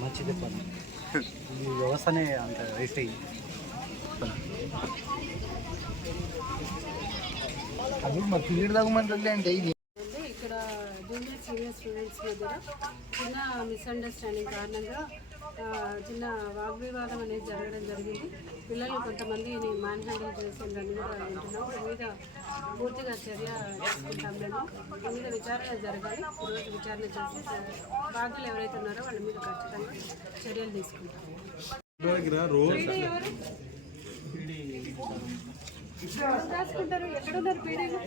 మంచిది పని ఈ వ్యవస్థనే అంత వేస్ట్ అయ్యింది అది మా పీరియడ్ తగ్గమంటే అంటే ఇది ఇక్కడ జూనియర్ సీనియర్ స్టూడెంట్స్ మధ్య చిన్న మిస్అండర్స్టాండింగ్ కారణంగా చిన్న వాగ్వివాదం అనేది జరగడం జరిగింది. పిల్లలు కొంతమందిని మ్యాన్ హ్యాండిల్ చేసిందని కూడా వింటున్నాం దీని మీద పూర్తిగా చర్య తీసుకుంటాం మేము. మీద విచారణ జరగాలి. ఈరోజు విచారణ చేసి బాధ్యులు ఎవరైతే ఉన్నారో వాళ్ళ మీద ఖచ్చితంగా చర్యలు తీసుకుంటాం. రాసుకుంటారు? ఎక్కడున్నారు పీడీలు?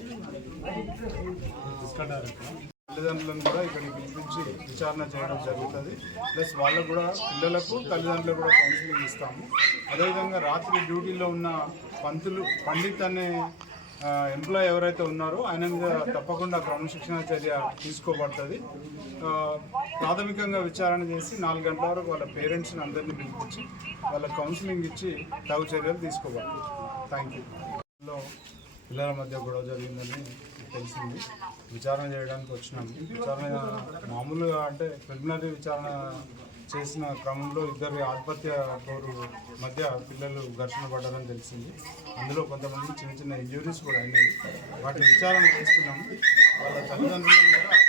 తల్లిదండ్రులను కూడా ఇక్కడికి పిలిపించి విచారణ చేయడం జరుగుతుంది. ప్లస్ వాళ్ళకు కూడా పిల్లలకు తల్లిదండ్రులకు కూడా కౌన్సిలింగ్ ఇస్తాము. అదేవిధంగా రాత్రి డ్యూటీలో ఉన్న పంతులు పండిత్ అనే ఎంప్లాయ్ ఎవరైతే ఉన్నారో ఆయన మీద తప్పకుండా క్రమశిక్షణ చర్య తీసుకోబడుతుంది. ప్రాథమికంగా విచారణ చేసి నాలుగు గంటల వరకు వాళ్ళ పేరెంట్స్ని అందరినీ పిలిపించి వాళ్ళ కౌన్సిలింగ్ ఇచ్చి తగు చర్యలు తీసుకోబడుతుంది. థ్యాంక్ యూ పిల్లల మధ్య గొడవ జరిగిందని తెలిసింది. విచారణ చేయడానికి వచ్చినాం. విచారణ మామూలుగా అంటే ప్రిలిమినరీ విచారణ చేసిన క్రమంలో ఇద్దరి ఆధిపత్య పోరు మధ్య పిల్లలు ఘర్షణ పడ్డారని తెలిసింది. అందులో కొంతమంది చిన్న చిన్న ఇంజురీస్ కూడా అయినాయి. వాటిని విచారణ చేస్తున్నాము వాళ్ళ తల్లిదండ్రులను